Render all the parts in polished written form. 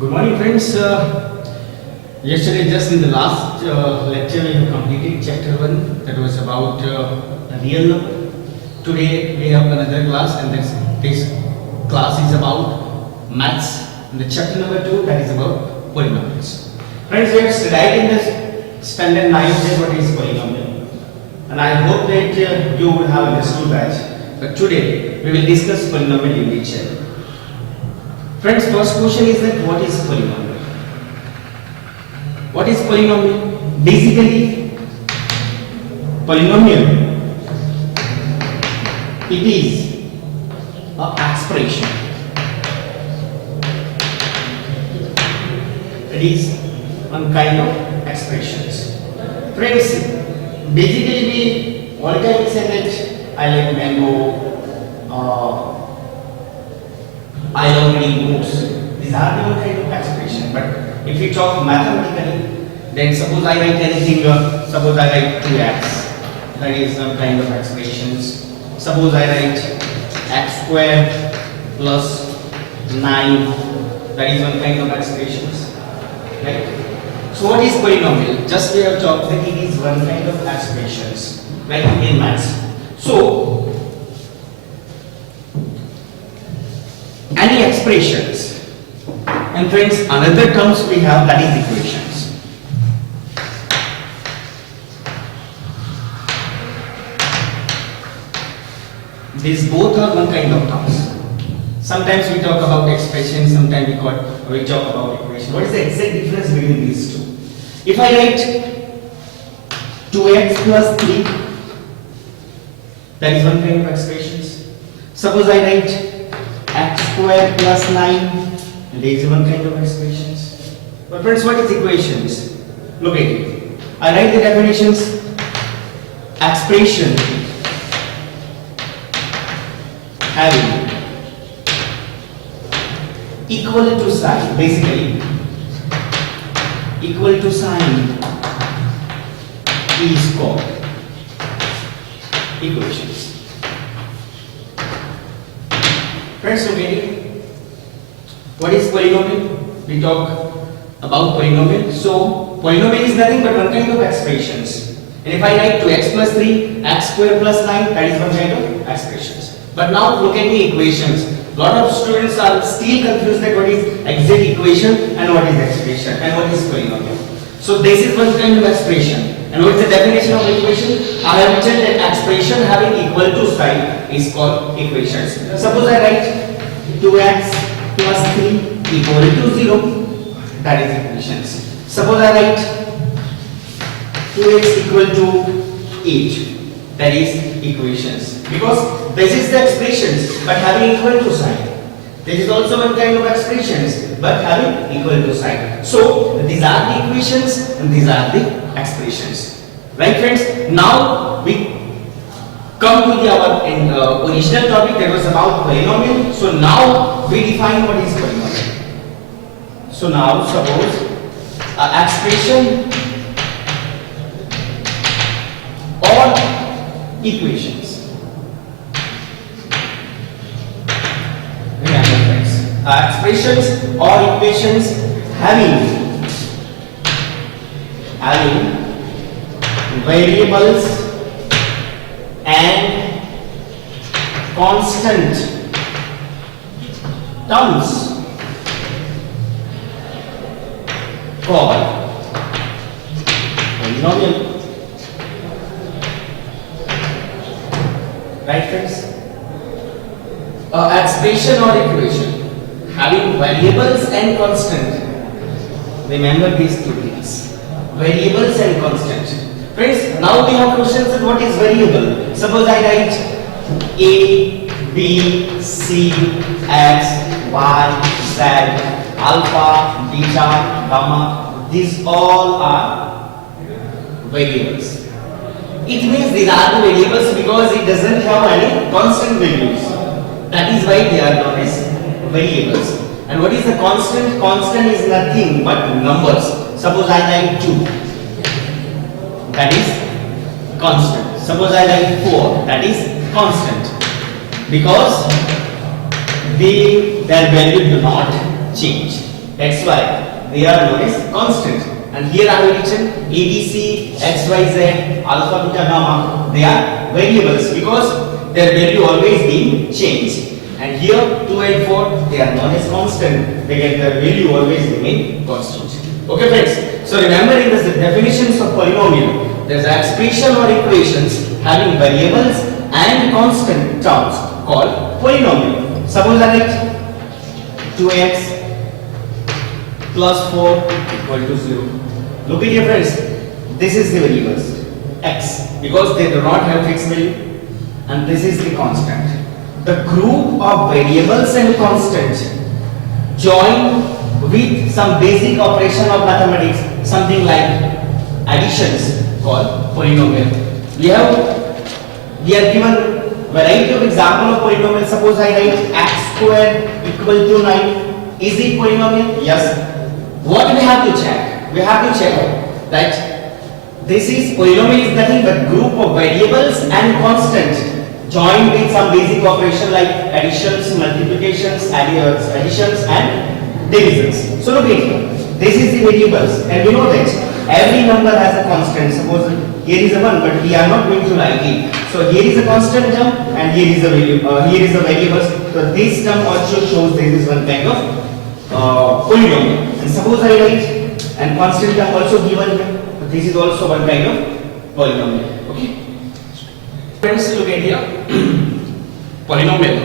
Good morning, friends. Yesterday, just in the last lecture, we have completed chapter 1 that was about real number. Today, we have another class, and this class is about maths. And the chapter number 2 that is about polynomials. Friends, we have studied in this standard 9 what is polynomial, and I hope that you would have understood that. But today, we will discuss polynomial in detail. Friends, first question is that what is polynomial? What is polynomial? Basically, polynomial, it is an expression. It is one kind of expressions. Friends, basically we all can say that I like mango, I love reading books. These are the one kind of expression. But if we talk mathematically, then suppose I write anything, suppose I write 2x, that is some kind of expressions. Suppose I write x square plus 9, that is one kind of expressions. Right? So what is polynomial? Just we have talked that it is one kind of expressions, like in maths. So any expressions, and friends, another terms we have, that is equations. These both are one kind of terms. Sometimes we talk about expressions, sometimes we talk about equation. What is the exact difference between these two? If I write 2x plus 3, that is one kind of expressions. Suppose I write x square plus 9, there is one kind of expressions. But friends, what is equations? Look at it. I write the definitions. Expression having equal to sign, basically equal to sign is called equations. Friends, look at it. What is polynomial? We talk about polynomial. So polynomial is nothing but one kind of expressions. And if I write 2x plus 3, x square plus 9, that is one kind of expressions. But now look at the equations. Lot of students are still confused that what is exact equation and what is expression and what is polynomial. So this is one kind of expression. And what is the definition of equation? I have written that expression having equal to sign is called equations. Suppose I write 2x plus 3 equal to 0, that is equations. Suppose I write 2x equal to 8, that is equations. Because this is the expressions but having equal to sign. This is also one kind of expressions but having equal to sign. So these are the equations and these are the expressions. Right, friends? Now we come to our original topic that was about polynomial. So now we define what is polynomial. So now suppose expression or equations. Remember, friends, expressions or equations having variables and constant terms called polynomial. Right, friends? Expression or equation having variables and constant. Remember these two things. Variables and constant. Friends, now we have questions that what is variable. Suppose I write A, B, C, X, Y, Z, alpha, beta, gamma. These all are variables. It means these are the variables because it doesn't have any constant values. That is why they are known as variables. And what is the constant? Constant is nothing but numbers. Suppose I write 2, that is constant. Suppose I write 4, that is constant. Because their value do not change. xy, they are known as constant. And here I have written abc, xyz, alpha, beta, gamma, they are variables because their value always being changed. And here 2 and 4, they are known as constant. They get their value always remain constant. Okay friends, so remembering this, the definitions of polynomial, there's an expression or equations having variables and constant terms called polynomial. Suppose I write 2x plus 4 equal to 0. Look at here friends, this is the variables x because they do not have fixed value, and this is the constant. The group of variables and constant join with some basic operation of mathematics, something like additions called polynomial. We are given variety of example of polynomial. Suppose I write x squared equal to 9. Is it polynomial? Yes. What we have to check? We have to check that this is polynomial is nothing but group of variables and constant joined with some basic operation like additions, multiplications, additions and divisions. So look at here. This is the variables, and we know that every number has a constant. Suppose here is a 1, but we are not going to write it. So here is a constant term and here is a value. Here is a variable. So this term also shows this is one kind of polynomial. And suppose I write and constant term also given here. So this is also one kind of polynomial. Okay. Friends, look at here. Polynomial,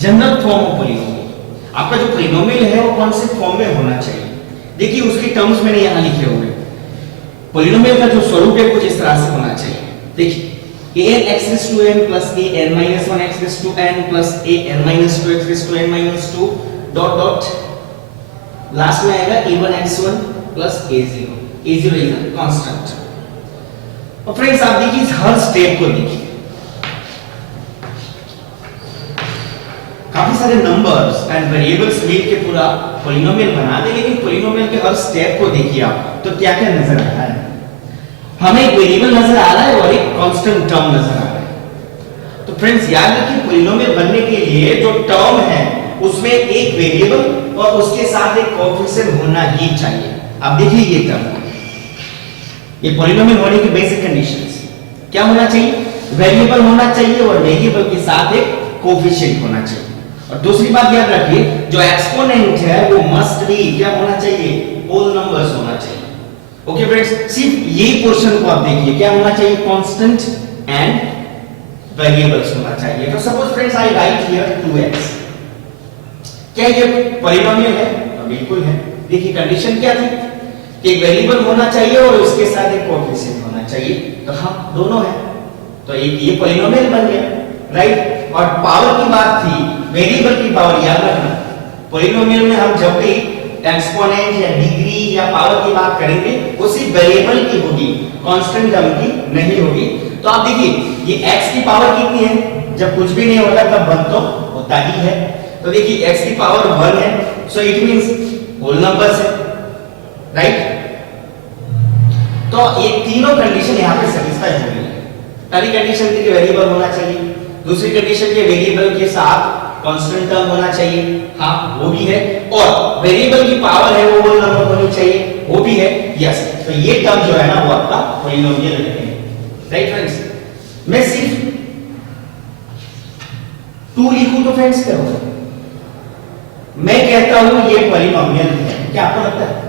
general form of polynomial. आपका जो polynomial है वो कौन से form में होना चाहिए? देखिए उसके टर्म्स मैंने यहाँ लिखे हुए. पोलिनोमियल का जो स्वरूप है कुछ इस तरह से होना चाहिए. देखिए an x raised to n plus a n minus 1 x raised to n plus a n minus 2 x raised to n minus 2 dot dot last में आएगा a1 x1 plus a0. a0 is a constant. और friends आप देखिए इस हर step को देखिए, काफी सारे नंबर्स एंड वेरिएबल्स मिल के पूरा पॉलिनोमियल बना दे, लेकिन पॉलिनोमियल के हर स्टेप को देखिए आप तो क्या क्या नजर आ रहा है. हमें एक वेरिएबल नजर आ रहा है और एक कांस्टेंट टर्म नजर आ रहा है. तो फ्रेंड्स याद रखिए पॉलिनोमियल बनने के लिए जो टर्म है उसमें एक वेरिएबल और उसके साथ एक कोएफिशिएंट होना ही चाहिए. अब देखिए ये टर्म, ये पॉलिनोमियल होने की बेसिक कंडीशंस क्या होना चाहिए? वेरिएबल होना चाहिए और वेरिएबल के साथ एक कोएफिशिएंट होना चाहिए. और दूसरी बात याद रखिए जो एक्सपोनेंट है वो मस्ट बी क्या होना चाहिए? होल नंबर्स होना चाहिए. ओके फ्रेंड्स, सिर्फ ये पोर्शन को आप देखिए क्या होना चाहिए? कांस्टेंट एंड वेरिएबल्स होना चाहिए. तो suppose friends I right here 2x. क्या ये पॉलिनोमियल है? बिल्कुल है. देखिए कंडीशन क्या थी कि एक वेरिएबल होना चाहिए और उसके साथ एक कोएफिशिएंट होना चाहिए. तो हाँ दोनों है, तो एक ये पॉलिनोमियल बन गया, राइट. और पावर की बात थी, वेरिएबल की पावर याद रखना. पॉलिनोमियल में हम जब भी एक्सपोनेंट या डिग्री या पावर की बात करेंगे वो सिर्फ वेरिएबल की होगी, कांस्टेंट टर्म की नहीं होगी. तो आप देखिए ये x की पावर कितनी है? जब कुछ भी नहीं होता तब 1 तो होता ही है. तो देखिए x की पावर 1 है, so it means whole numbers है, राइट. तो ये तीनों कंडीशन यहाँ पे सेटिस्फाई हो गई. पहली कंडीशन थी कि वेरिएबल होना चाहिए, दूसरी कंडीशन ये वेरिएबल के साथ कांस्टेंट टर्म होना चाहिए, हाँ वो भी है, और वेरिएबल की पावर है वो होल नंबर होनी चाहिए, वो भी है. यस, तो ये टर्म जो है ना वो आपका पॉलिनोमियल है, राइट फ्रेंड्स. मैं सिर्फ 2 लिखूं तो फ्रेंड्स क्या होगा? मैं कहता हूं ये पॉलिनोमियल है. क्या आपको लगता है?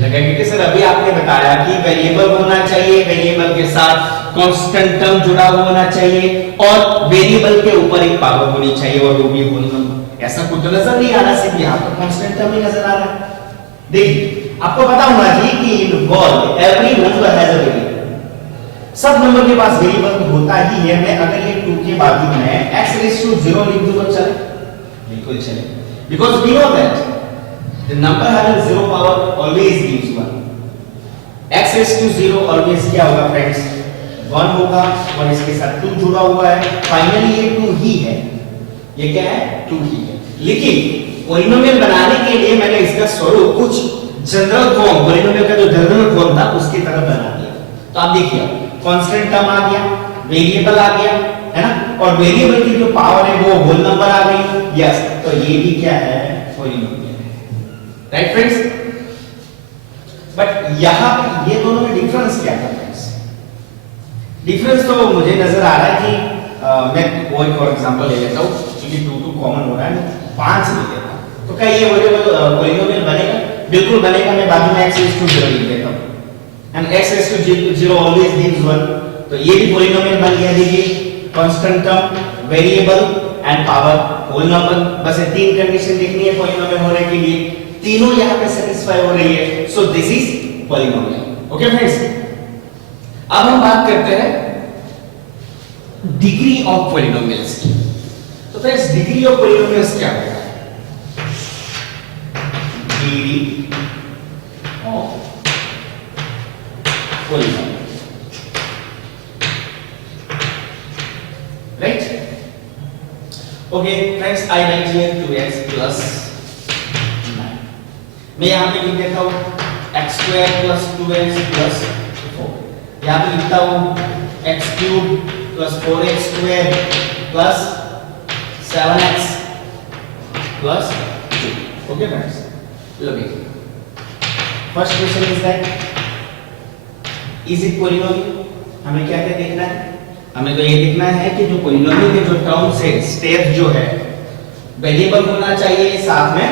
लगेगा कि सर अभी आपने बताया कि वेरिएबल होना चाहिए, वेरिएबल के साथ कांस्टेंट टर्म जुड़ा होना चाहिए और वेरिएबल के ऊपर एक पावर होनी चाहिए और वो भी होल नंबर. ऐसा कुछ तो नजर नहीं आ रहा, सिर्फ यहाँ पर कांस्टेंट टर्म ही नजर आ रहा है. देखिए आपको पता होना चाहिए कि in God every number has a variable. सब नंबर के पास वेरिएबल तो होता ही है. मैं अगर ये 2 के बाजू में x रेज़ टू 0 लिख दूं तो चले? बिल्कुल चले, because we know that the number having 0 power always gives 1. x raised to 0 always क्या होगा फ्रेंड्स? 1 होगा और इसके साथ 2 जुड़ा हुआ है. फाइनली ये 2 ही है. ये क्या है? 2 ही है. लेकिन पॉलिनोमियल बनाने के लिए मैंने इसका स्वरूप कुछ जनरल फॉर्म, पॉलिनोमियल का जो जनरल फॉर्म था उसकी तरह बना दिया. तो आप देखिए कांस्टेंट टर्म आ गया, वेरिएबल आ गया, है ना, और वेरिएबल की जो पावर है वो होल नंबर आ गई. यस, तो ये भी क्या है? पॉलिनोमियल. Right friends? बट यहां पे ये दोनों में डिफरेंस क्या था फ्रेंड्स? डिफरेंस तो मुझे नजर आ रहा है कि मैं कोई फॉर एग्जांपल ले लेता हूं, क्योंकि 2 2 कॉमन हो रहा है, 5 ले लेता हूं। तो क्या ये वेरिएबल पॉलिनोमियल बनेगा? बिल्कुल बनेगा। मैं बाद में x raised to 0 लिख देता हूं, and x raised to 0 always gives 1। तो ये भी पॉलिनोमियल बन गया। देखिए, constant term, variable and power whole number. बस ये तीन कंडीशन लिखनी है पॉलिनोमियल होने के लिए, तीनों यहां पे सेटिस्फाई हो रही है। So this is polynomial. Okay friends, अब हम बात करते हैं डिग्री ऑफ पॉलिनोमियल्स की। तो फ्रेंड्स, डिग्री ऑफ पॉलिनोमियल्स क्या होगा? Degree of polynomial, right? Okay friends, I right here 2x plus 9। मैं यहां पे लिख देता हूं x square plus 2x plus 4। यहां पे लिखता हूं x cube plus 4x square plus 7x plus 2। Okay friends, look it. First question is that is it polynomial? हमें क्या क्या देखना है? हमें तो ये देखना है कि जो पॉलिनोमियल के जो टर्म्स है, स्टेप जो है, वेरिएबल होना चाहिए, साथ में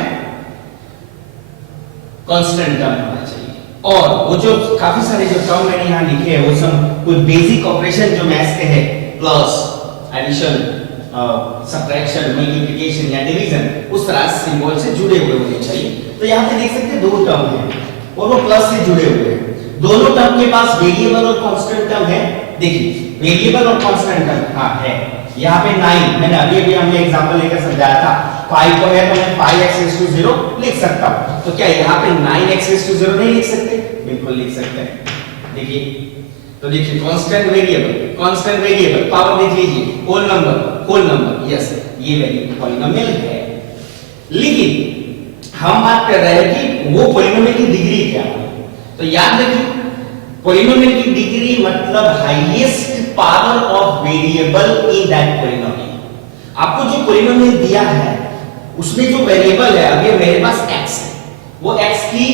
कांस्टेंट टर्म होना चाहिए, और वो जो काफी सारे जो टर्म मैंने यहाँ लिखे हैं वो सब कोई बेसिक ऑपरेशन जो मैथ्स के है, प्लस, एडिशन, सबट्रैक्शन, मल्टीप्लिकेशन या डिवीजन, उस तरह से सिंबल से जुड़े हुए होने चाहिए। तो यहाँ पे देख सकते हैं दो टर्म हैं और वो प्लस से जुड़े हुए हैं। दोनों टर्म के पास वेरिएबल और कांस्टेंट टर्म है। देखिए, वेरिएबल और कांस्टेंट टर्म हाँ है। यहाँ पे 9 मैंने अभी हमने एग्जांपल लेकर समझाया था। 5 को है तो मैं 5x raised to 0 लिख सकता हूँ। तो क्या यहाँ पे 9x raised to 0 नहीं लिख सकते? बिल्कुल लिख सकते हैं। देखिए, तो देखिए कांस्टेंट वेरिएबल पावर देख लीजिए, होल नंबर, यस, ये वेरिएबल पॉलिनोमियल है। लेकिन हम बात कर रहे हैं कि वो पॉलिनोमियल की डिग्री क्या है। तो याद रखिए, पॉलिनोमियल की डिग्री मतलब highest power of variable in that polynomial. आपको जो पॉलिनोमियल दिया है उसमें जो वेरिएबल है, अभी मेरे पास x है, वो x की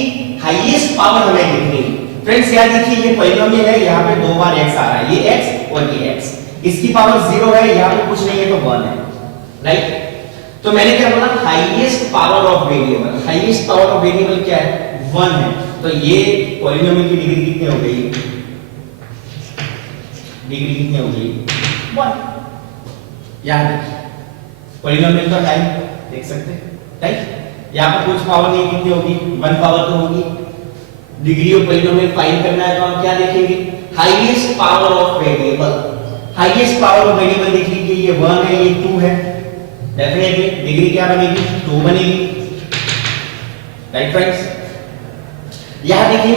हाईएस्ट पावर हमें देखनी है। फ्रेंड्स याद रखिए, ये पॉलिनोमियल है, यहाँ पे दो बार x आ रहा है, ये x और ये x। इसकी पावर 0 है, यहाँ पे कुछ नहीं है तो 1 है, राइट? तो मैंने क्या बोला? Highest power of variable. Highest power of variable क्या है? 1 है। तो ये पॉलिनोमियल की डिग्री कितनी हो गई? डिग्री कितनी हो गई? 1। याद रखिए, पॉलिनोमियल का टाइम देख सकते हैं, राइट? यहाँ पे कुछ पावर नहीं, कितनी होगी? 1 पावर तो होगी। डिग्री ऑफ पॉलिनोमियल फाइंड करना है तो हम क्या देखेंगे? Highest power of variable. Highest power of variable देख लीजिए, ये 1 है, ये 2 है। डेफिनेटली डिग्री क्या बनेगी? 2 बनेगी, राइट फ्रेंड्स? यहां देखिए,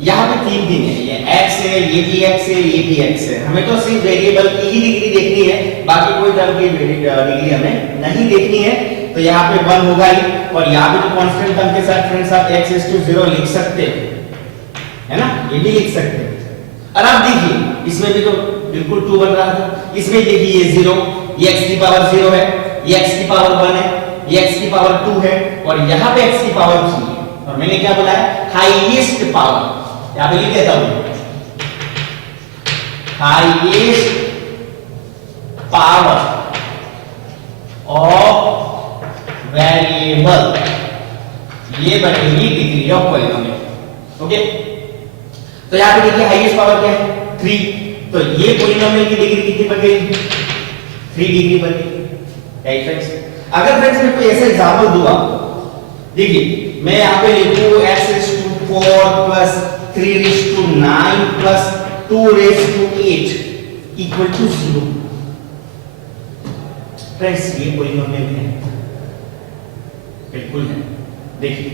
यहां पे 3 दिन है, ये x है, ये भी x है, ये भी x है। हमें तो सिर्फ वेरिएबल की ही डिग्री देखनी है, बाकी कोई टर्म की डिग्री हमें नहीं देखनी है। तो यहाँ पे 1 होगा ही, और यहाँ पे तो कांस्टेंट टर्म के साथ फ्रेंड्स आप x raised to 0 लिख सकते हो, है ना? ये भी लिख सकते हैं। और आप देखिए, इसमें भी तो बिल्कुल 2 बन रहा था। इसमें देखिए ये 0, ये x की पावर 0 है, ये x की पावर 1 है, ये x की पावर 2 है, और यहाँ पे x की पावर 3 है। और मैंने क्या बोला है? Highest power. यहाँ पे लिख देता हूं, हाईएस्ट पावर ऑफ वेरिएबल, ये बनेगी डिग्री ऑफ पॉलिनोमियल। ओके, तो यहाँ पे देखिए हाईएस्ट पावर क्या है? 3। तो ये पॉलिनोमियल की डिग्री कितनी बन गई? 3 डिग्री बन गई, राइट फ्रेंड्स? अगर फ्रेंड्स मैं कोई ऐसा एग्जांपल दूंगा, देखिए मैं यहाँ पे लिखूं x raised to 4 plus 3 raised to 9 plus 2 raised to 8 equal to 0। Friends ये पॉलिनोमियल है, बिल्कुल है। देखिए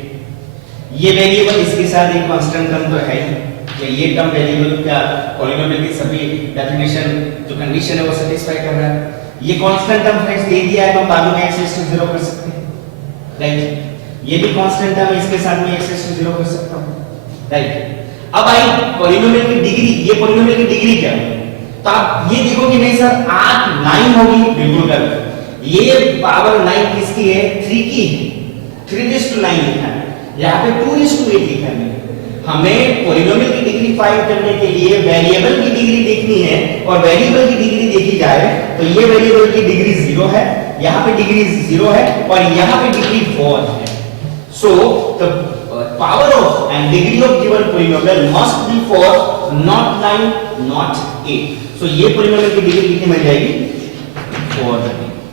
ये वेरिएबल, इसके साथ एक कांस्टेंट टर्म तो है ही, ये टर्म वेरिएबल का पॉलिनोमियल की सभी डेफिनेशन जो कंडीशन है वो सेटिस्फाई कर रहा है। ये कांस्टेंट टर्म फ्रेंड्स दे दिया है तो हम बाद में x raised to 0 कर सकते हैं, राइट? ये भी कांस्टेंट टर्म, इसके साथ में x raised to 0 कर सकता हूं, राइट? अब आई पॉलिनोमियल की डिग्री। ये पॉलिनोमियल की डिग्री क्या है? तो आप ये देखो कि नहीं सर 8 9 होगी, बिल्कुल गलत। ये पावर 9 किसकी है? 3 की। 3:9 लिखा है, यहाँ पे 2:8 लिखा है। हमें पॉलिनोमियल की डिग्री फाइंड करने के लिए वेरिएबल की डिग्री देखनी है, और वेरिएबल की डिग्री देखी जाए तो ये वेरिएबल की डिग्री 0 है, यहाँ पे डिग्री 0 है, और यहाँ पे डिग्री 4 है। So the power of and degree of given polynomial must be 4, not 9, not 8। सो ये पॉलिनोमियल की डिग्री कितनी मिल जाएगी? 4।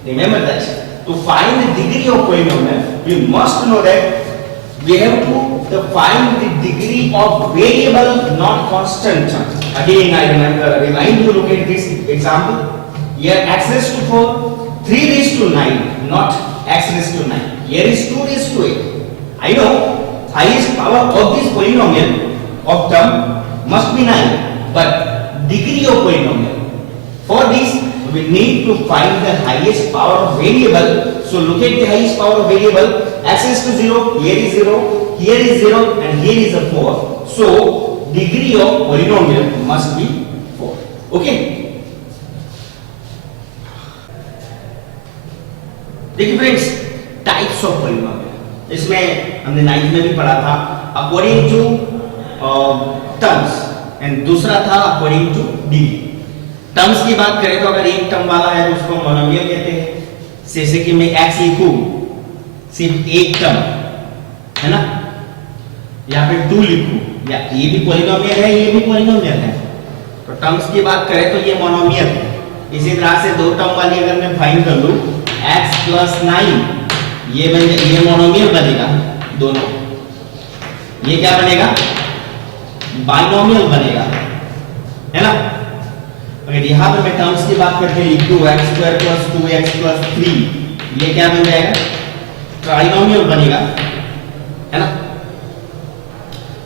Remember that to find the degree of polynomial we must know that we have to find the degree of variable not constant. Again I remind you, look at this example here, x raised to 4, 3 raised to 9, not x raised to 9. Here is 2 raised to 8. I know highest power of this polynomial of term must be 9, but degree of polynomial, for this we need to find the highest power of variable. So look at the highest power of variable, x is to 0, here is 0, here is 0, and here is a 4. So degree of polynomial must be 4. Okay, देखिए friends, types of polynomial, इसमें हमने 9th में भी पढ़ा था according to terms, and दूसरा था according to degree. Terms की बात करें तो अगर एक टर्म वाला है तो उसको मोनोमियल कहते हैं। जैसे कि मैं x लिखूं, सिर्फ एक टर्म है ना, यहाँ पे 2 लिखूं, या ये भी पॉलिनोमियल है, ये भी पॉलिनोमियल है, तो टर्म्स की बात करें तो ये मोनोमियल है। इसी तरह से 2 टर्म वाली अगर मैं फाइंड कर लूं x + 9, ये मोनोमियल बनेगा दोनों। ये क्या बनेगा? बाइनोमियल बनेगा, है ना। अगर यहाँ पे मैं टर्म्स की बात करके लिख दूं x² + 2x + 3, ये क्या बन जाएगा? ट्राइनोमियल बनेगा, है ना।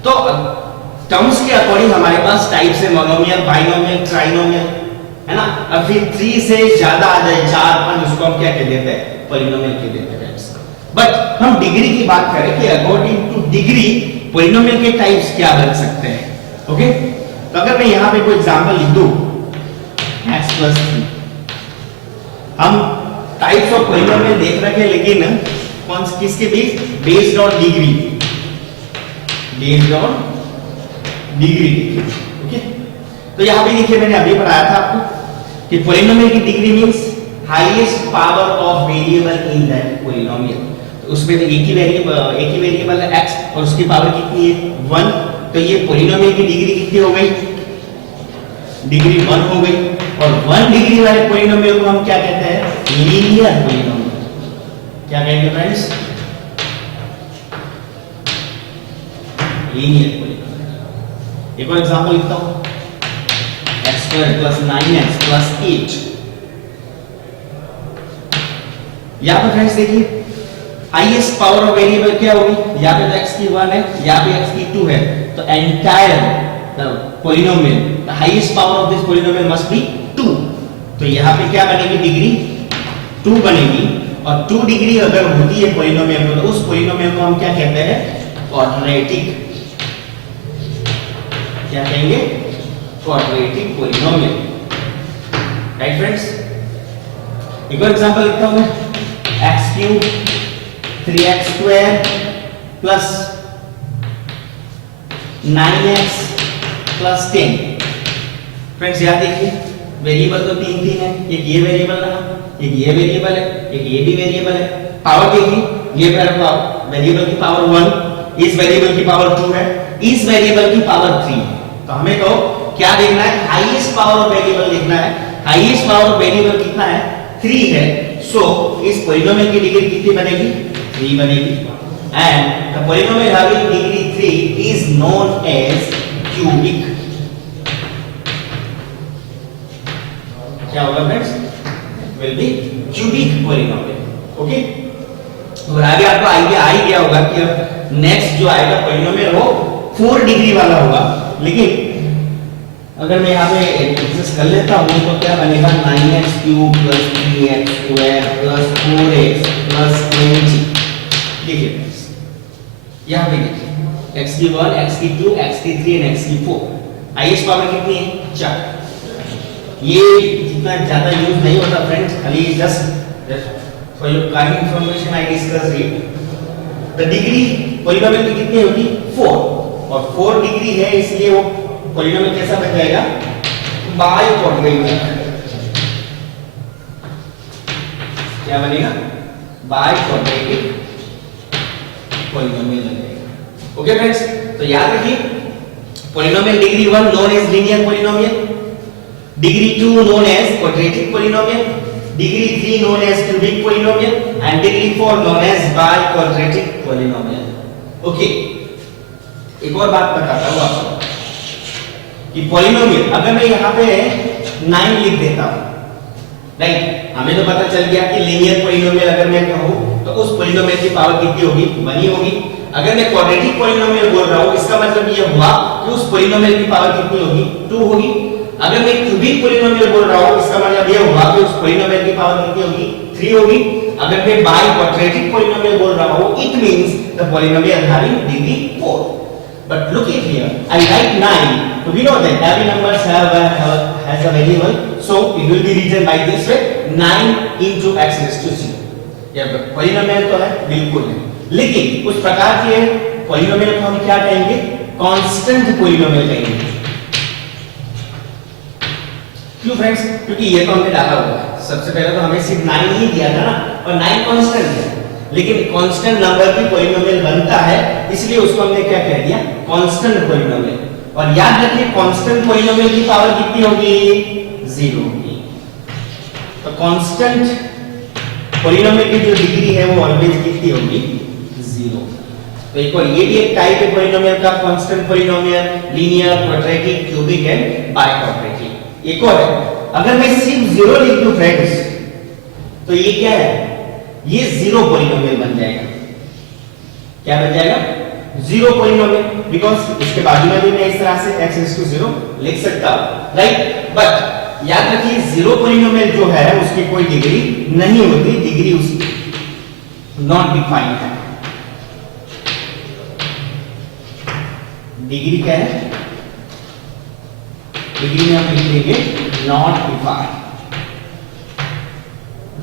तो टर्म्स के अकॉर्डिंग हमारे पास टाइप्स है मोनोमियल, बाइनोमियल, ट्राइनोमियल, है ना। अब फिर 3 से ज्यादा आ जाए, 4, 5, उसको हम क्या कह देते हैं? पॉलिनोमियल कह देते हैं। बट हम डिग्री की बात करें कि अकॉर्डिंग टू डिग्री पॉलिनोमियल के टाइप्स क्या बन सकते हैं। ओके, तो अगर मैं यहाँ पे कोई एग्जांपल लिख दूं x + 3, हम टाइप्स ऑफ पॉलिनोमियल देख रखे, लेकिन कौन किसके base? Based on degree, based on degree. Okay, तो यहाँ पे देखिए मैंने अभी पढ़ाया था आपको कि पॉलिनोमियल की degree means highest power of variable in that polynomial. तो उसमें तो एक ही वेरिएबल है x, और उसकी पावर कितनी है? 1। तो ये पॉलिनोमियल की डिग्री कितनी हो गई? डिग्री 1 हो गई। और 1 डिग्री वाले पॉलिनोमियल को हम क्या कहते हैं? Linear polynomial. क्या कहेंगे फ्रेंड्स? Linear polynomial. एक और एग्जांपल लिखता हूं, x² + 9x + 8। यहां पे फ्रेंड्स देखिए हाईएस्ट पावर ऑफ वेरिएबल क्या होगी? यहाँ पे तो x की 1 है, यहाँ पे x की 2 है, तो entire the polynomial, the highest power of this polynomial must be 2। तो यहाँ पे क्या बनेगी? डिग्री 2 बनेगी, और 2 डिग्री अगर होती है पॉलिनोमियल को, तो उस पॉलिनोमियल को हम क्या कहते हैं? क्वाड्रेटिक। क्या कहेंगे? Quadratic polynomial. राइट फ्रेंड्स, एक और एग्जांपल लिखता हूं मैं, x³ 3x² + 9x + 10। फ्रेंड्स याद देखिए, वेरिएबल तो 3 है, एक ये वेरिएबल रहा, एक ये वेरिएबल है, एक ये भी वेरिएबल है। पावर देखिए, ये वेरिएबल की पावर 1, इस वेरिएबल की पावर 2 है, इस वेरिएबल की पावर 3 है। तो हमें तो क्या देखना है? हाईएस्ट पावर ऑफ वेरिएबल देखना है। हाईएस्ट पावर ऑफ वेरिएबल कितना है? 3 है। सो इस पॉलिनोमियल की डिग्री कितनी बनेगी? 3 बनेगी। And the polynomial having degree 3 is known as cubic. क्या होगा friends? Will be cubic polynomial. Okay, तो आगे आपको आइडिया आ ही गया होगा कि अब नेक्स्ट जो आएगा पॉलिनोमियल वो 4 डिग्री वाला होगा। लेकिन अगर मैं यहाँ पे एडजस्ट कर लेता हूँ तो क्या बनेगा? 9x³ + 3x² + 4x + 20। देखिए यहाँ पे देखिए x³ 1, x³ 2, x³ 3 और x³ 4। हाईएस्ट पावर कितनी है? 4। ये जितना ज्यादा यूज नहीं होता फ्रेंड्स, खाली just for your kind information I discuss it. The degree polynomial की कितनी होगी 4 और 4 डिग्री है इसलिए वो पॉलिनोमियल कैसा बन जाएगा बाय क्वाड्रेटिक क्या बनेगा बाय क्वाड्रेटिक पॉलिनोमियल बन जाएगा ओके फ्रेंड्स तो याद रखिए polynomial degree 1 known as linear polynomial degree 2 known as quadratic polynomial degree 3 known as cubic polynomial and degree 4 known as biquadratic polynomial okay एक और बात बताता हूं आपको कि पॉलिनोमियल अगर मैं यहां पे 9 लिख देता हूं राइट हमें तो पता चल गया कि लीनियर पॉलिनोमियल अगर मैं कहूं तो उस पॉलिनोमियल की पावर कितनी होगी 1 ही होगी अगर मैं क्वाड्रेटिक पॉलिनोमियल बोल रहा हूं इसका मतलब यह हुआ कि उस पॉलिनोमियल की पावर कितनी होगी 2 होगी अगर मैं क्यूबिक पॉलिनोमियल बोल रहा हूं इसका मतलब यह हुआ कि उस पॉलिनोमियल की पावर कितनी होगी 3 होगी अगर मैं बाय क्वाड्रेटिक पॉलिनोमियल बोल रहा हूं it means the polynomial having degree 4 but look at here I write 9 so we know that every number has a variable so it will be written by this way 9 into x raised to 0 यह polynomial तो है बिल्कुल है लेकिन उस प्रकार के polynomial को हम क्या कहेंगे कांस्टेंट पॉलिनोमियल कहेंगे क्यों फ्रेंड्स क्योंकि ये तो हमने डाला हुआ है सबसे पहले तो हमें सिर्फ 9 ही दिया था ना और 9 कांस्टेंट है लेकिन कांस्टेंट नंबर की पॉलिनोमियल बनता है इसलिए उसको हमने क्या कह दिया कांस्टेंट पॉलिनोमियल और याद रखिए कांस्टेंट पॉलिनोमियल की पावर कितनी होगी 0 होगी तो कांस्टेंट पॉलिनोमियल की जो डिग्री है वो ऑलवेज कितनी होगी 0 तो एक और ये भी एक टाइप है पॉलिनोमियल का constant polynomial linear quadratic cubic and biquadratic एक और है अगर मैं सिर्फ 0 लिख दूं फ्रेंड्स तो ये क्या है ये 0 पॉलिनोमियल बन जाएगा क्या बन जाएगा 0 पॉलिनोमियल बिकॉज़ इसके बाजू में भी मैं इस तरह से x is to 0 लिख सकता हूं राइट बट याद रखिए 0 पॉलिनोमियल जो है उसकी कोई डिग्री नहीं होती डिग्री उसकी नॉट डिफाइंड है डिग्री क्या है डिग्री में हम लिख देंगे नॉट डिफाइंड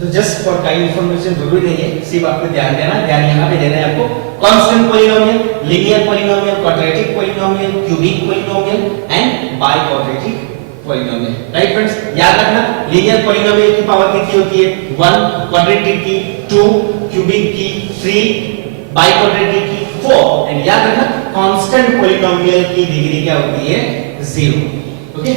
तो जस्ट फॉर काइंड इंफॉर्मेशन जरूरी नहीं है सिर्फ आपको ध्यान देना ध्यान यहां पे देना है आपको constant polynomial linear polynomial quadratic polynomial cubic polynomial and biquadratic polynomial right friends याद रखना लीनियर पॉलिनोमियल की पावर कितनी होती है 1 क्वाड्रेटिक की 2 क्यूबिक की 3 बाइक्वाड्रेटिक की 4 एंड याद रखना कांस्टेंट पॉलिनोमियल की डिग्री क्या होती है 0 okay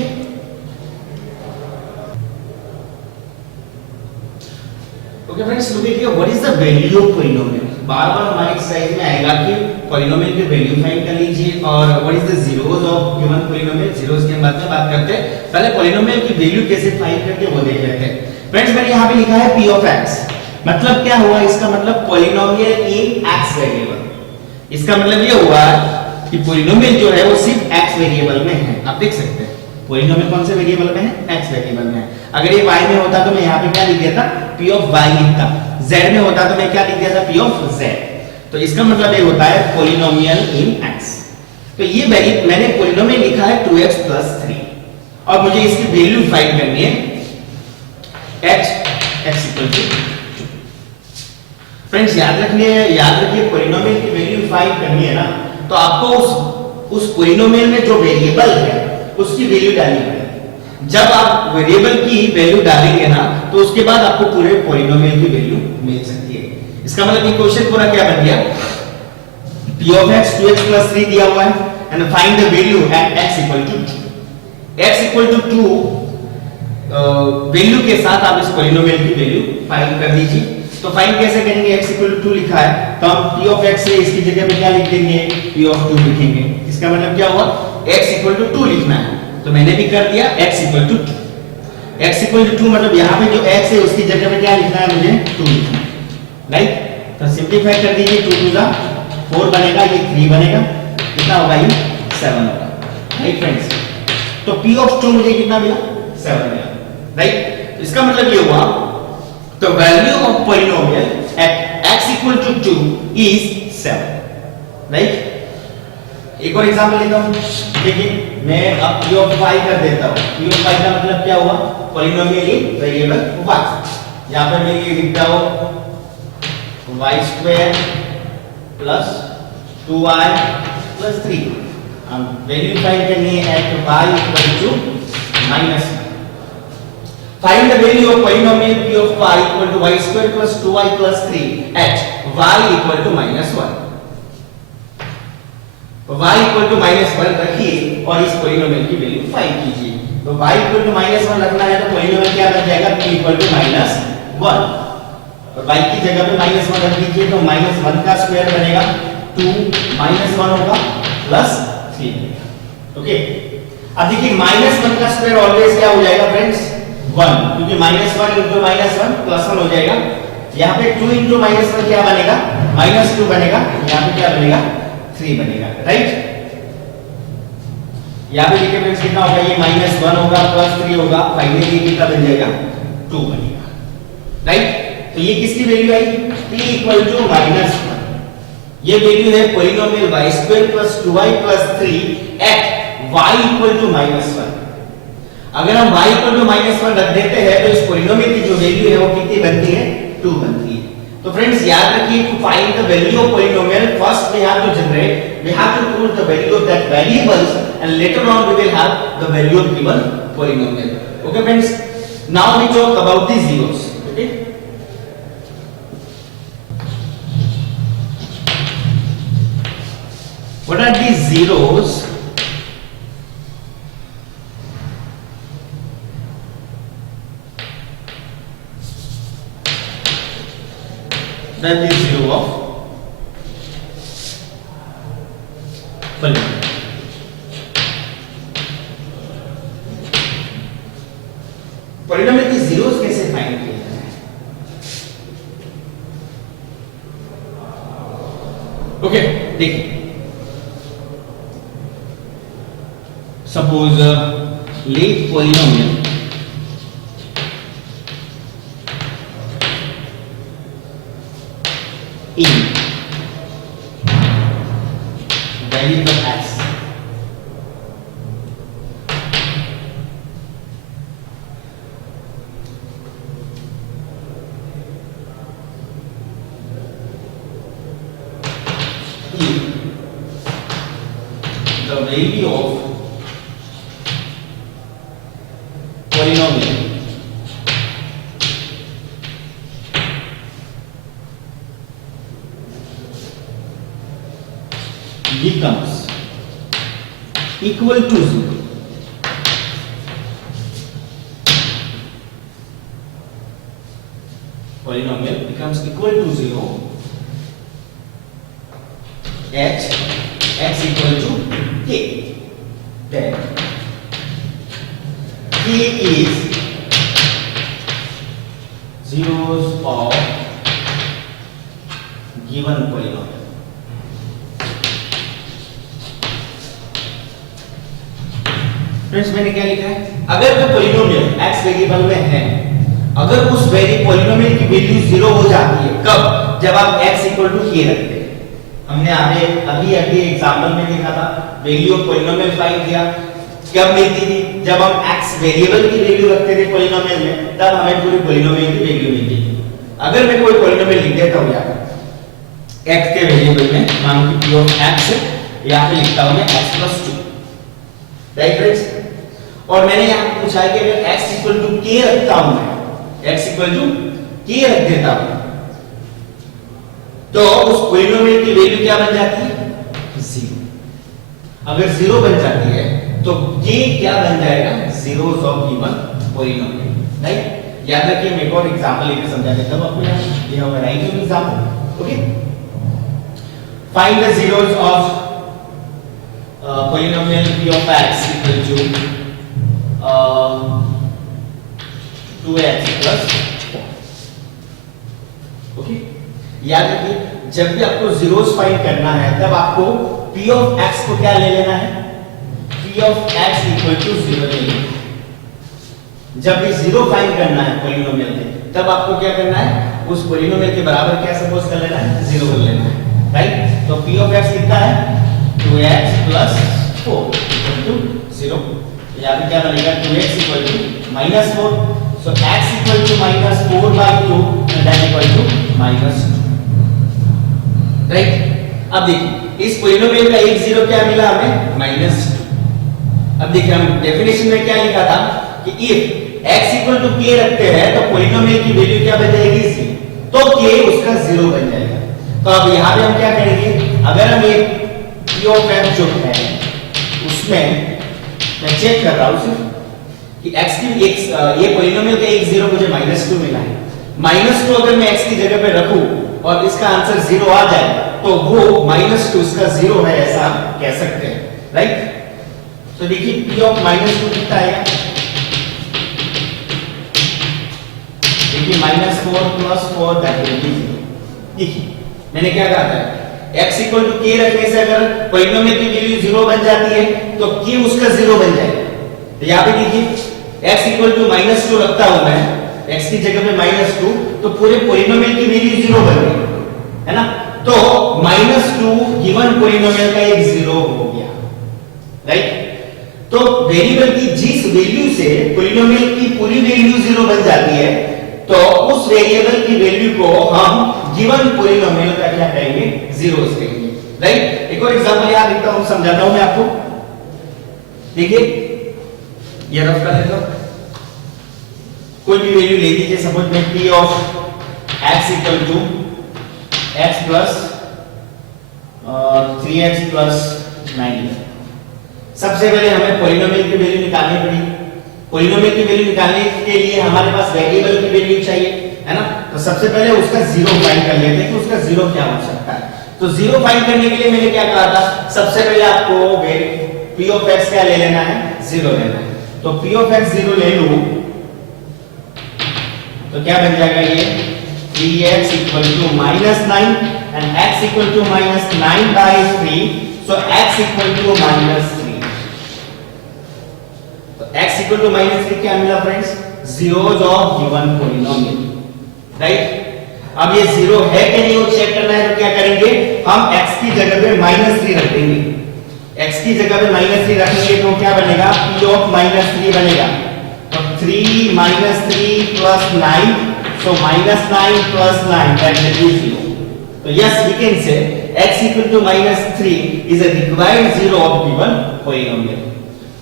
okay friends look at here what is the value of polynomial बार-बार हमारे एक्सरसाइज में आएगा कि पॉलिनोमियल की वैल्यू फाइंड कर लीजिए और what is the zeros of given polynomial zeros के बाद में बात करते हैं पहले पॉलिनोमियल की वैल्यू कैसे फाइंड करते हैं वो देख लेते हैं फ्रेंड्स मैंने यहां पे लिखा है p of x मतलब क्या हुआ इसका मतलब पॉलिनोमियल इन x वेरिएबल इसका मतलब ये हुआ कि पॉलिनोमियल जो है वो सिर्फ x वेरिएबल में है आप देख सकते हैं पॉलिनोमियल कौन से वेरिएबल में है x वेरिएबल में है अगर ये y में होता तो मैं यहां पे क्या लिख देता p of y लिखता z में होता तो मैं क्या लिख देता p of z तो इसका मतलब ये होता है पॉलिनोमियल इन x तो ये मैंने पॉलिनोमियल लिखा है 2x 3 और मुझे इसकी वैल्यू फाइंड करनी है x 2 फ्रेंड्स याद रखिए पॉलिनोमियल की वैल्यू फाइंड करनी है ना तो आपको उस पॉलिनोमियल में जो वेरिएबल है उसकी वैल्यू डालनी पड़ेगी जब आप वेरिएबल की वैल्यू डालेंगे ना तो उसके बाद आपको पूरे पॉलिनोमियल की वैल्यू मिल सकती है इसका मतलब ये क्वेश्चन पूरा क्या बन गया p of x 2x 3 दिया हुआ है and find the value at x equal to 2 x equal to 2 value के साथ आप इस पॉलिनोमियल की वैल्यू फाइंड कर दीजिए तो फाइंड कैसे करेंगे x equal to 2 लिखा है तो हम p of x से इसकी जगह पे क्या लिख देंगे p of 2 लिखेंगे इसका मतलब क्या हुआ x equal to 2 लिखना है तो मैंने भी कर दिया x equal to 2 x equal to 2 मतलब यहाँ पे जो x है उसकी जगह पे क्या लिखना है मुझे 2 लिखना है राइट तो सिंपलीफाई कर दीजिए 2 2 जा 4 बनेगा ये 3 बनेगा कितना होगा ये 7 होगा राइट फ्रेंड्स तो p of 2 मुझे कितना मिला 7 मिला राइट इसका मतलब ये हुआ तो value of polynomial at x equal to 2 is 7 right एक और एग्जांपल लेता हूं देखिए मैं अब p of y कर देता हूं p of y का मतलब क्या हुआ पॉलिनोमियल इन वेरिएबल y यहां पर मैं ये लिखता हूं y² प्लस 2y प्लस 3। हम वैल्यू फाइंड करनी है at y equal to minus. Find the value of polynomial p of y equal to y square plus 2y plus 3 at y equal to minus 1। y equal to minus 1 रखिए और इस polynomial की value find कीजिए। तो y equal to minus 1 रखना है तो polynomial क्या बन जाएगा p इक्वल टू माइनस 1 और y की जगह पे माइनस 1 रख दीजिए तो माइनस 1 का स्क्वायर बनेगा 2 माइनस 1 होगा प्लस 3। ओके, अब देखिए माइनस 1 का स्क्वायर ऑलवेज क्या हो जाएगा फ्रेंड्स 1, क्योंकि माइनस 1 इंटू माइनस 1 प्लस 1 हो जाएगा। यहाँ पे 2 इंटू माइनस 1 क्या बनेगा माइनस 2 बनेगा, यहाँ पे क्या बनेगा 3 बनेगा, राइट। यहाँ पे देखिए फ्रेंड्स कितना होगा, ये माइनस 1 होगा प्लस 3 होगा, फाइनली कितना बन जाएगा 2 बनेगा, राइट। तो ये किसकी वैल्यू आई p इक्वल टू माइनस 1। ये वैल्यू है polynomial y square plus 2y plus 3 at y equal to minus 1। अगर हम y इक्वल टू माइनस 1 रख देते हैं तो इस पॉलिनोमियल की जो वैल्यू है वो कितनी बनती है 2 बनती है। तो फ्रेंड्स याद रखिए to find the value of polynomial first we have to generate, we have to put the value of that variables and later on we will have the value of given polynomial. Okay friends, now we talk about the zeros. Okay, what are these zeros? That is zero of polynomial. Polynomial की zeros कैसे find किए जाते हैं? Okay, देखिए suppose let polynomial in variable x the value of polynomial becomes equal to 0. Polynomial becomes equal to 0 at x equal to k. Then k is zeros of given polynomial. Friends मैंने क्या लिखा है, अगर कोई polynomial x variable में है, अगर उस पॉलिनोमियल की वैल्यू 0 हो जाती है, कब? जब आप x इक्वल टू k रखते हैं। हमने अभी एग्जांपल में देखा था, वैल्यू ऑफ पॉलिनोमियल फाइंड किया, कब मिलती थी? जब हम x वेरिएबल की वैल्यू रखते थे पॉलिनोमियल में, तब हमें पूरी पॉलिनोमियल की वैल्यू मिलती थी। अगर मैं कोई पॉलिनोमियल लिख देता हूं यहाँ x के वेरिएबल में, मान लो p ऑफ x, यहाँ पे लिखता हूं मैं x + 2, राइट फ्रेंड्स। और मैंने यहाँ पूछा है कि अगर x इक्वल टू k रखता हूं मैं, x इक्वल टू k रख देता हूं, तो उस पॉलिनोमियल की वैल्यू क्या बन जाती है? 0। अगर 0 बन जाती है तो k क्या बन जाएगा? zeros of given polynomial, right. याद रखिए, मैं एक और एग्जांपल लेकर समझा देता हूं आपको। यहाँ ये होगा right example. Okay, find the zeros of polynomial p of x equal to 2x plus 4। Okay, याद रखिए, जब भी आपको जीरोस फाइंड करना है तब आपको p of x को क्या ले लेना है? p of x equal to 0 ले लेना है। जब भी 0 फाइंड करना है पॉलिनोमियल में, तब आपको क्या करना है? उस पॉलिनोमियल के बराबर क्या सपोज कर लेना है? 0 कर लेना है, राइट। तो p of x कितना है? 2x plus 4 equal to 0। यहाँ पे क्या बनेगा? 2x equal to -4, so x equal to -4/2 and that equal to -2, right। अब देखिए इस पोलिनोमियल का एक जीरो क्या मिला हमें, -2। अब देखिए हम डेफिनेशन में क्या लिखा था कि if x equal to k रखते हैं तो पोलिनोमियल की वैल्यू क्या बन जाएगी, 0, तो k उसका 0 बन जाएगा। तो अब यहां पे हम क्या करेंगे, अगर हम ये p ऑफ f जो है उसमें मैं चेक कर रहा हूं सिर्फ कि x की ये पोलिनोमियल का एक जीरो मुझे -2 मिला है। -2 अगर मैं x की जगह पे रखूं और इसका आंसर 0 आ जाए तो वो -2 इसका 0 है ऐसा कह सकते हैं, राइट। तो देखिए p ऑफ -2 कितना आएगा, देखिए -4 + 4 दैट विल बी 0। देखिए मैंने क्या कहा था, x इक्वल टू k रखने से अगर पोलिनोमियल की वैल्यू 0 बन जाती है तो k उसका 0 बन जाएगा। तो यहां पे देखिए x इक्वल टू -2 रखता हूं मैं, x की जगह पे -2, तो पूरे पोलिनोमियल की वैल्यू 0 बन गई, है ना। तो -2 गिवन पोलिनोमियल का एक 0 हो गया, राइट। तो वेरिएबल की जिस वैल्यू से पोलिनोमियल की पूरी वैल्यू 0 बन जाती है तो उस वेरिएबल की वैल्यू को हम गिवन पोलिनोमियल का क्या कहेंगे, 0 कहेंगे, राइट। एक और एग्जांपल यहां लिखता हूं, समझाता हूं मैं आपको। देखिए ये रफ कर लेता हूं, कोई भी वैल्यू ले लीजिए, सपोज में p of x equal to x plus 3x plus 9। सबसे पहले हमें पोलिनोमियल की वैल्यू निकालनी पड़ेगी। पोलिनोमियल की वैल्यू निकालने के लिए हमारे पास वेरिएबल की वैल्यू चाहिए, है ना। तो सबसे पहले उसका 0 फाइंड कर लेते हैं कि उसका 0 क्या हो सकता है। तो 0 फाइंड करने के लिए मैंने क्या कहा था, सबसे पहले आपको p ऑफ x क्या ले लेना है, 0 लेना है। तो p ऑफ x 0 ले लूं तो क्या बन जाएगा, ये 3x equal to -9 and x equal to -9/3, so x equal to -3। तो x इक्वल टू -3 क्या मिला friends, zeros of given polynomial, right. अब ये 0 है कि नहीं वो चेक करना है, तो क्या करेंगे, हम x की जगह पे -3 रख देंगे। x की जगह पे -3 रखेंगे तो क्या बनेगा, p ऑफ -3 बनेगा। तो 3 - 3 + 9, so -9 + 9 that will be 0. So yes, we can say x equal to -3 is a required 0 of given polynomial.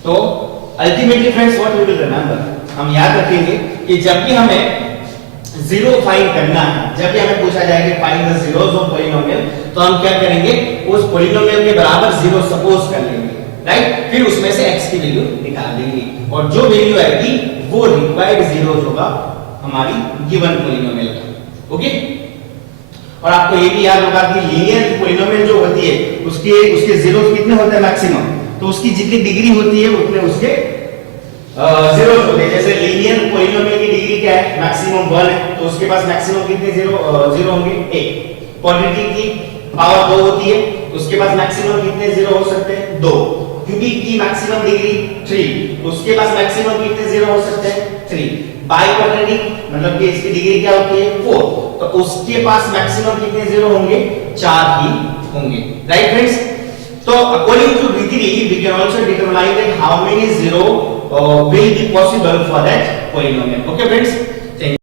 तो ultimately friends what we will remember, हम याद रखेंगे कि जब भी हमें 0 फाइंड करना है, जब भी हमें पूछा जाए कि find the zeros of polynomial, तो हम क्या करेंगे, उस पोलिनोमियल के बराबर 0 सपोज कर लेंगे, राइट। फिर उसमें से x की वैल्यू निकाल देंगे और जो वैल्यू आएगी वो रिक्वायर्ड जीरोस होगा हमारी गिवन पोलिनोमियल का, ओके। और आपको ये भी याद होगा कि लीनियर पोलिनोमियल जो होती है उसके जीरोस कितने होते हैं, मैक्सिमम। तो उसकी जितनी डिग्री होती है उतने उसके जीरोस होते हैं। जैसे लीनियर पोलिनोमियल की डिग्री क्या है, मैक्सिमम 1 है, तो उसके पास मैक्सिमम कितने जीरो होंगे, 1। क्वाड्रेटिक की पावर 2 होती है, उसके पास मैक्सिमम कितने जीरो हो सकते हैं, 2। क्यूबिक की मैक्सिमम डिग्री 3, उसके पास मैक्सिमम कितने जीरो हो सकते हैं, 3। बाइक्वाड्रेटिक मतलब कि इसकी डिग्री क्या होती है, 4, तो उसके पास मैक्सिमम कितने जीरो होंगे, 4 ही होंगे, राइट फ्रेंड्स। तो according to degree we can also determine that how many zero will be possible for that polynomial, okay friends।